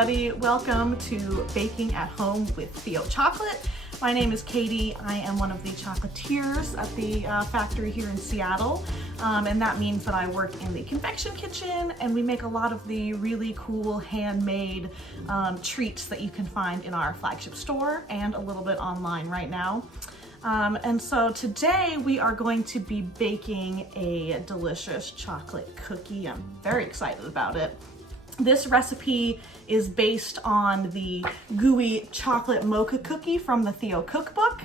everybody. Welcome to Baking at Home with Theo Chocolate. My name is Katy. I am one of the chocolatiers at the factory here in Seattle. And that means that I work in the convection kitchen, and we make a lot of the really cool handmade treats that you can find in our flagship store and a little bit online right now. And so today we are going to be baking a delicious chocolate cookie. I'm very excited about it. This recipe is based on the Gooey Chocolate Mocha cookie from the Theo cookbook,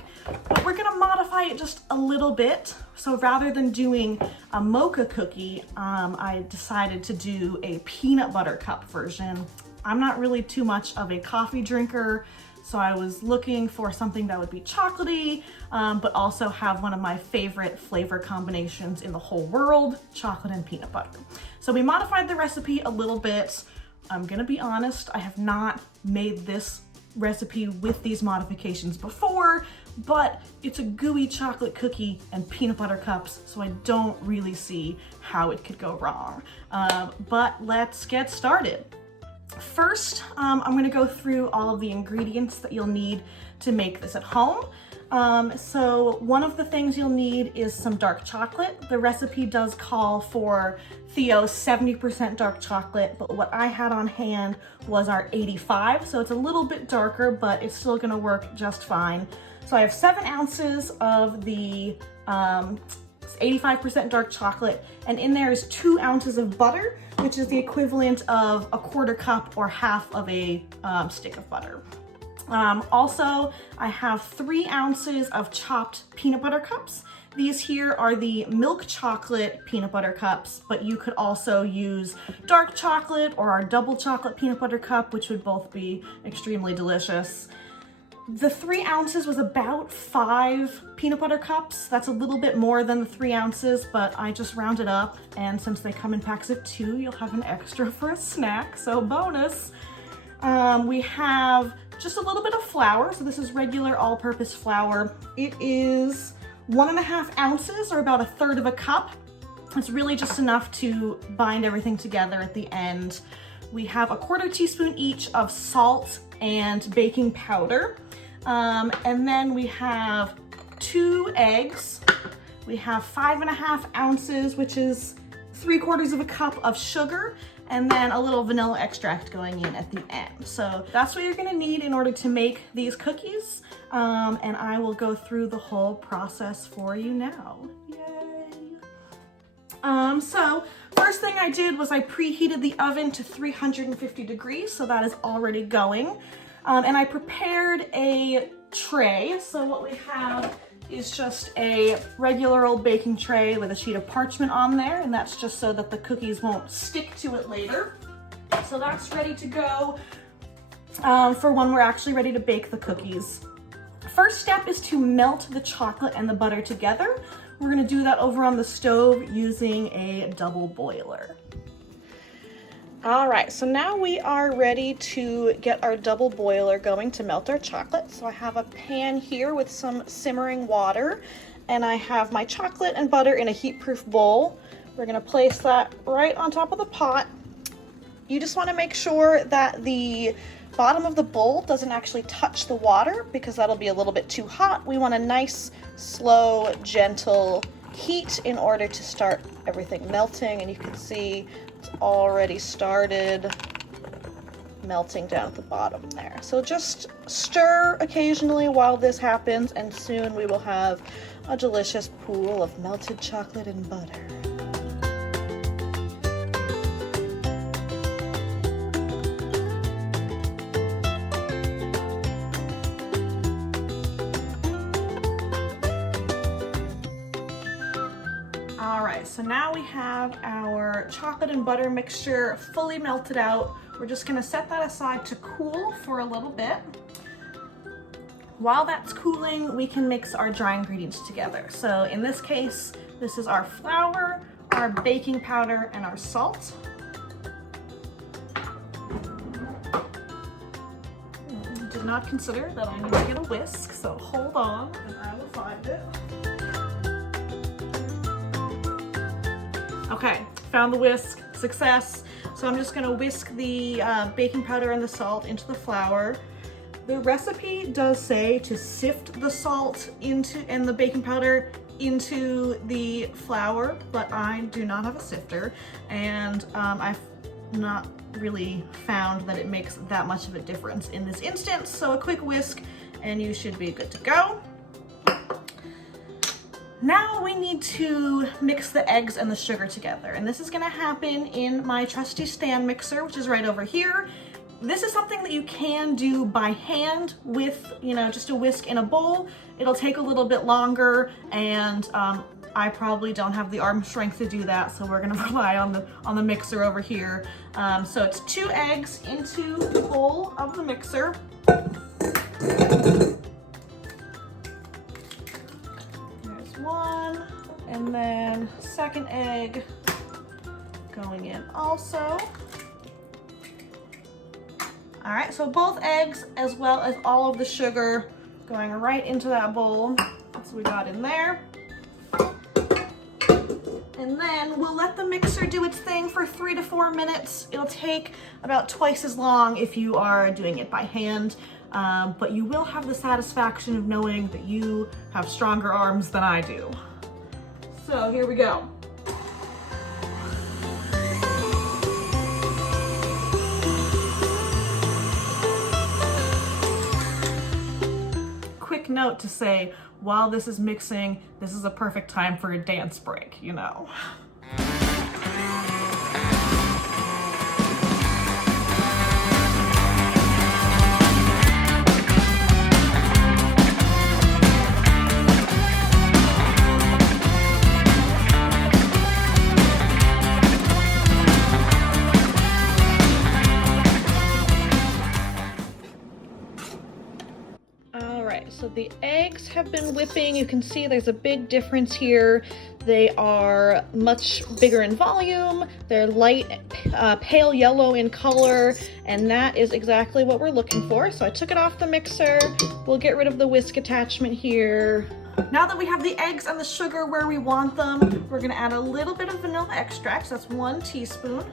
but we're gonna modify it just a little bit. So rather than doing a mocha cookie, I decided to do a peanut butter cup version. I'm not really too much of a coffee drinker, so I was looking for something that would be chocolatey, but also have one of my favorite flavor combinations in the whole world, chocolate and peanut butter. So we modified the recipe a little bit. I'm gonna be honest, I have not made this recipe with these modifications before, but it's a gooey chocolate cookie and peanut butter cups, so I don't really see how it could go wrong. But let's get started. First, I'm gonna go through all of the ingredients that you'll need to make this at home. So one of the things you'll need is some dark chocolate. The recipe does call for Theo's 70% dark chocolate, but what I had on hand was our 85, so it's a little bit darker, but it's still gonna work just fine. So I have 7 ounces of the 85% dark chocolate, and in there is 2 ounces of butter, which is the equivalent of a 1/4 cup or half of a stick of butter. Also, I have 3 ounces of chopped peanut butter cups. These here are the milk chocolate peanut butter cups, but you could also use dark chocolate or our double chocolate peanut butter cup, which would both be extremely delicious. The 3 ounces was about 5 peanut butter cups. That's a little bit more than the 3 ounces, but I just rounded up, and since they come in packs of 2, you'll have an extra for a snack, so bonus. We have just a little bit of flour, so this is regular all-purpose flour. It is 1.5 ounces, or about 1/3 of a cup. It's really just enough to bind everything together at the end. We have a 1/4 teaspoon each of salt and baking powder. And then we have 2 eggs. We have 5.5 ounces, which is 3/4 of a cup of sugar, and then a little vanilla extract going in at the end. So that's what you're gonna need in order to make these cookies. And I will go through the whole process for you now. Yay! So first thing I did was I preheated the oven to 350 degrees, so that is already going. And I prepared a tray. So what we have is just a regular old baking tray with a sheet of parchment on there, and that's just so that the cookies won't stick to it later. So that's ready to go for when we're actually ready to bake the cookies. First step is to melt the chocolate and the butter together. We're gonna do that over on the stove using a double boiler. All right, so now we are ready to get our double boiler going to melt our chocolate. So I have a pan here with some simmering water, and I have my chocolate and butter in a heat-proof bowl. We're gonna place that right on top of the pot. You just wanna make sure that the bottom of the bowl doesn't actually touch the water, because that'll be a little bit too hot. We want a nice, slow, gentle heat in order to start everything melting, and you can see it's already started melting down at the bottom there. So just stir occasionally while this happens, and soon we will have a delicious pool of melted chocolate and butter. All right, so now we have our chocolate and butter mixture fully melted out. We're just gonna set that aside to cool for a little bit. While that's cooling, we can mix our dry ingredients together. So in this case, this is our flour, our baking powder, and our salt. Did not consider that I need to get a whisk, so hold on and I will find it. Okay, found the whisk, success. So I'm just gonna whisk the baking powder and the salt into the flour. The recipe does say to sift the salt and the baking powder into the flour, but I do not have a sifter, and I've not really found that it makes that much of a difference in this instance. So a quick whisk and you should be good to go. Now we need to mix the eggs and the sugar together, and this is gonna happen in my trusty stand mixer, which is right over here. This is something that you can do by hand with, just a whisk in a bowl. It'll take a little bit longer, and I probably don't have the arm strength to do that, so we're gonna rely on the mixer over here. So it's 2 eggs into the bowl of the mixer. There's 1, and then second egg going in also. All right, so both eggs as well as all of the sugar going right into that bowl. That's what we got in there. And then we'll let the mixer do its thing for 3 to 4 minutes. It'll take about twice as long if you are doing it by hand, but you will have the satisfaction of knowing that you have stronger arms than I do. So here we go. Quick note to say, while this is mixing, this is a perfect time for a dance break, So the eggs have been whipping. You can see there's a big difference here. They are much bigger in volume. They're light, pale yellow in color, and that is exactly what we're looking for. So I took it off the mixer. We'll get rid of the whisk attachment here. Now that we have the eggs and the sugar where we want them, we're gonna add a little bit of vanilla extract. So that's 1 teaspoon.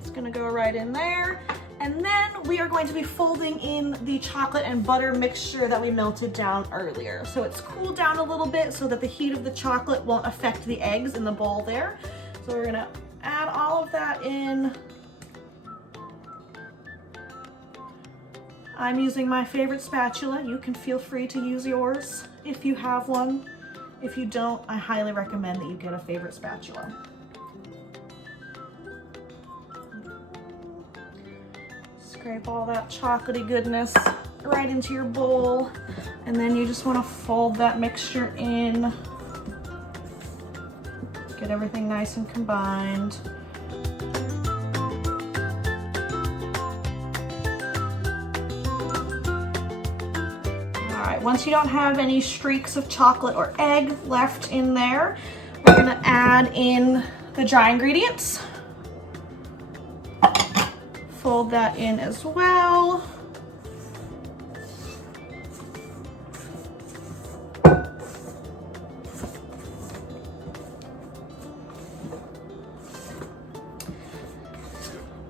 It's gonna go right in there. And then we are going to be folding in the chocolate and butter mixture that we melted down earlier. So it's cooled down a little bit so that the heat of the chocolate won't affect the eggs in the bowl there. So we're gonna add all of that in. I'm using my favorite spatula. You can feel free to use yours if you have one. If you don't, I highly recommend that you get a favorite spatula. Scrape all that chocolatey goodness right into your bowl, and then you just want to fold that mixture in. Get everything nice and combined. All right, once you don't have any streaks of chocolate or egg left in there, we're gonna add in the dry ingredients. Fold that in as well.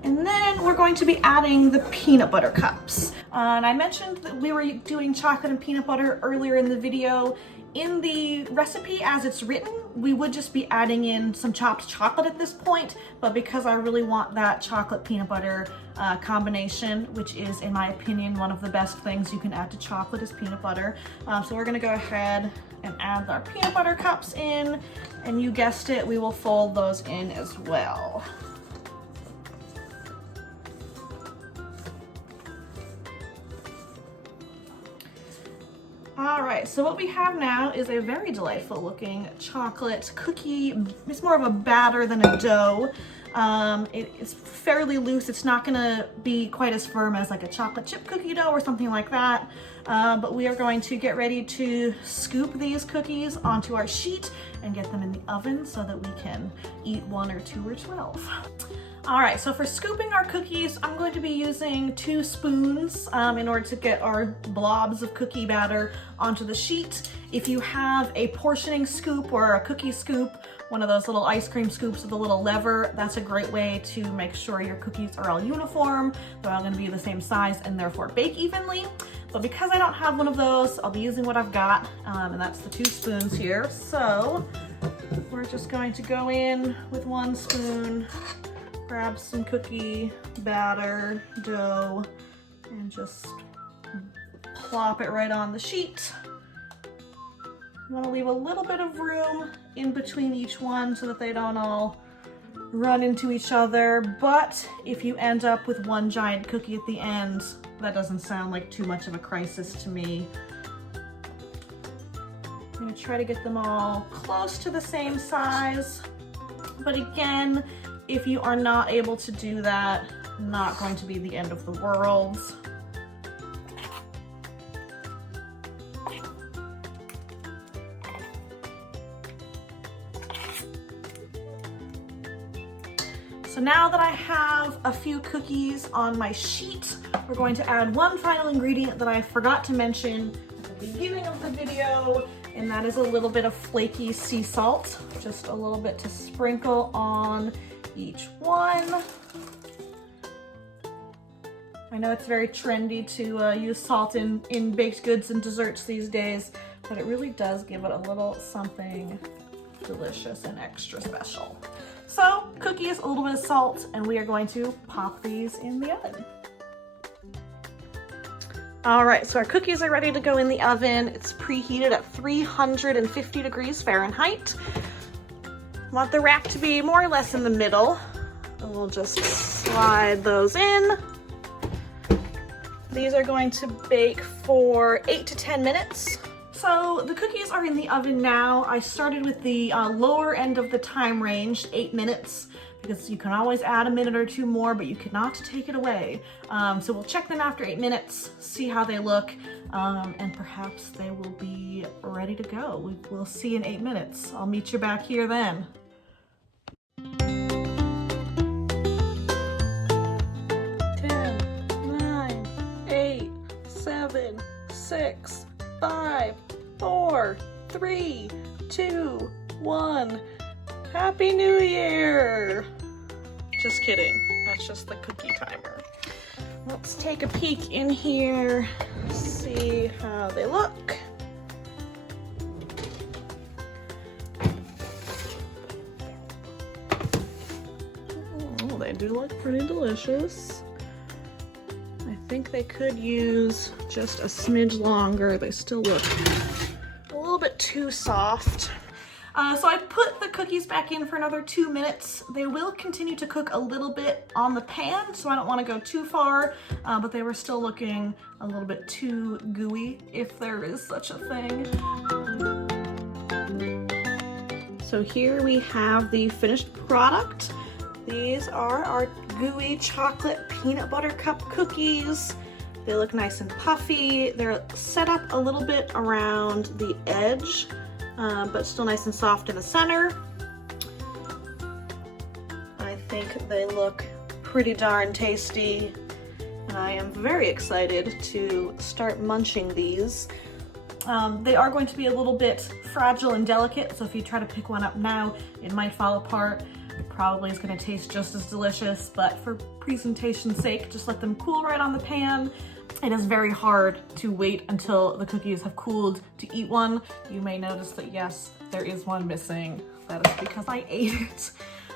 And then we're going to be adding the peanut butter cups. And I mentioned that we were doing chocolate and peanut butter earlier in the video. In the recipe as it's written, we would just be adding in some chopped chocolate at this point, but because I really want that chocolate peanut butter combination, which is, in my opinion, one of the best things you can add to chocolate is peanut butter. So we're gonna go ahead and add our peanut butter cups in, and you guessed it, we will fold those in as well. All right, so what we have now is a very delightful looking chocolate cookie. It's more of a batter than a dough. It's fairly loose. It's not gonna be quite as firm as like a chocolate chip cookie dough or something like that. But we are going to get ready to scoop these cookies onto our sheet and get them in the oven so that we can eat 1 or 2 or 12. All right, so for scooping our cookies, I'm going to be using 2 spoons in order to get our blobs of cookie batter onto the sheet. If you have a portioning scoop or a cookie scoop one of those little ice cream scoops with a little lever. That's a great way to make sure your cookies are all uniform. They're all gonna be the same size and therefore bake evenly. But because I don't have one of those, I'll be using what I've got, and that's the 2 spoons here. So we're just going to go in with 1 spoon, grab some cookie batter, dough, and just plop it right on the sheet. You want to leave a little bit of room in between each one so that they don't all run into each other, but if you end up with one giant cookie at the end, that doesn't sound like too much of a crisis to me. I'm going to try to get them all close to the same size, but again, if you are not able to do that, not going to be the end of the world. So now that I have a few cookies on my sheet, we're going to add one final ingredient that I forgot to mention at the beginning of the video, and that is a little bit of flaky sea salt. Just a little bit to sprinkle on each one. I know it's very trendy to use salt in baked goods and desserts these days, but it really does give it a little something delicious and extra special. So, cookies, a little bit of salt, and we are going to pop these in the oven. All right, so our cookies are ready to go in the oven. It's preheated at 350 degrees Fahrenheit. Want the rack to be more or less in the middle. And we'll just slide those in. These are going to bake for 8 to 10 minutes. So the cookies are in the oven now. I started with the lower end of the time range, 8 minutes, because you can always add a minute or 2 more, but you cannot take it away. So we'll check them after 8 minutes, see how they look, and perhaps they will be ready to go. We'll see in 8 minutes. I'll meet you back here then. 10, 9, 8, 7, 6, 5, 4, 3, 2, 1. Happy New Year! Just kidding, that's just the cookie timer. Let's take a peek in here, see how they look. Oh, they do look pretty delicious. I think they could use just a smidge longer. They still look a little bit too soft. So I put the cookies back in for another 2 minutes. They will continue to cook a little bit on the pan, so I don't want to go too far, but they were still looking a little bit too gooey, if there is such a thing. So here we have the finished product. These are our gooey chocolate peanut butter cup cookies. They look nice and puffy. They're set up a little bit around the edge, but still nice and soft in the center. I think they look pretty darn tasty, and I am very excited to start munching these. They are going to be a little bit fragile and delicate, so if you try to pick one up now, it might fall apart. It probably is going to taste just as delicious, but for presentation's sake, just let them cool right on the pan. It is very hard to wait until the cookies have cooled to eat one. You may notice that yes, there is one missing. That is because I ate it.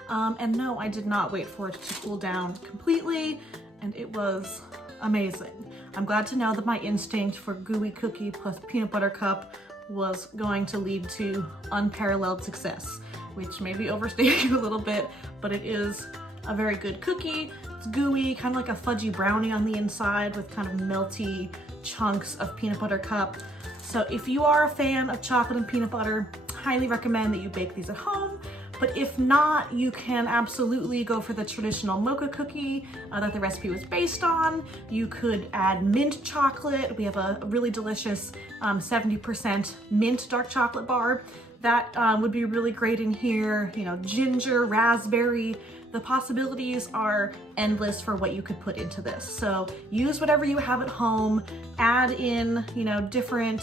And no, I did not wait for it to cool down completely, and it was amazing. I'm glad to know that my instinct for gooey cookie plus peanut butter cup was going to lead to unparalleled success, which may be overstating a little bit, but it is a very good cookie. It's gooey, kind of like a fudgy brownie on the inside with kind of melty chunks of peanut butter cup. So if you are a fan of chocolate and peanut butter, highly recommend that you bake these at home. But if not, you can absolutely go for the traditional mocha cookie that the recipe was based on. You could add mint chocolate. We have a really delicious 70% mint dark chocolate bar. That would be really great in here. You know, ginger, raspberry. The possibilities are endless for what you could put into this. So use whatever you have at home, add in, you know, different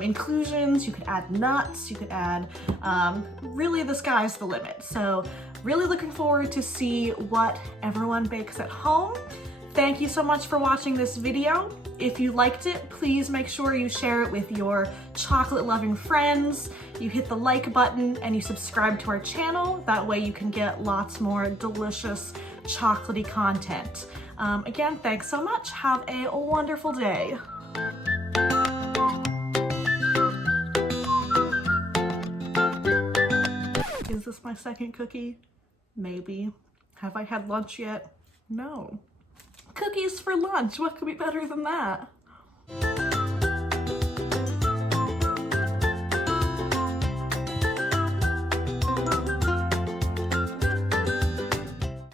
inclusions. You could add nuts, you could add, really the sky's the limit. So really looking forward to see what everyone bakes at home. Thank you so much for watching this video. If you liked it, please make sure you share it with your chocolate loving friends. You hit the like button and you subscribe to our channel. That way you can get lots more delicious chocolatey content. Again, thanks so much. Have a wonderful day. Is this my second cookie? Maybe. Have I had lunch yet? No. Cookies for lunch, what could be better than that?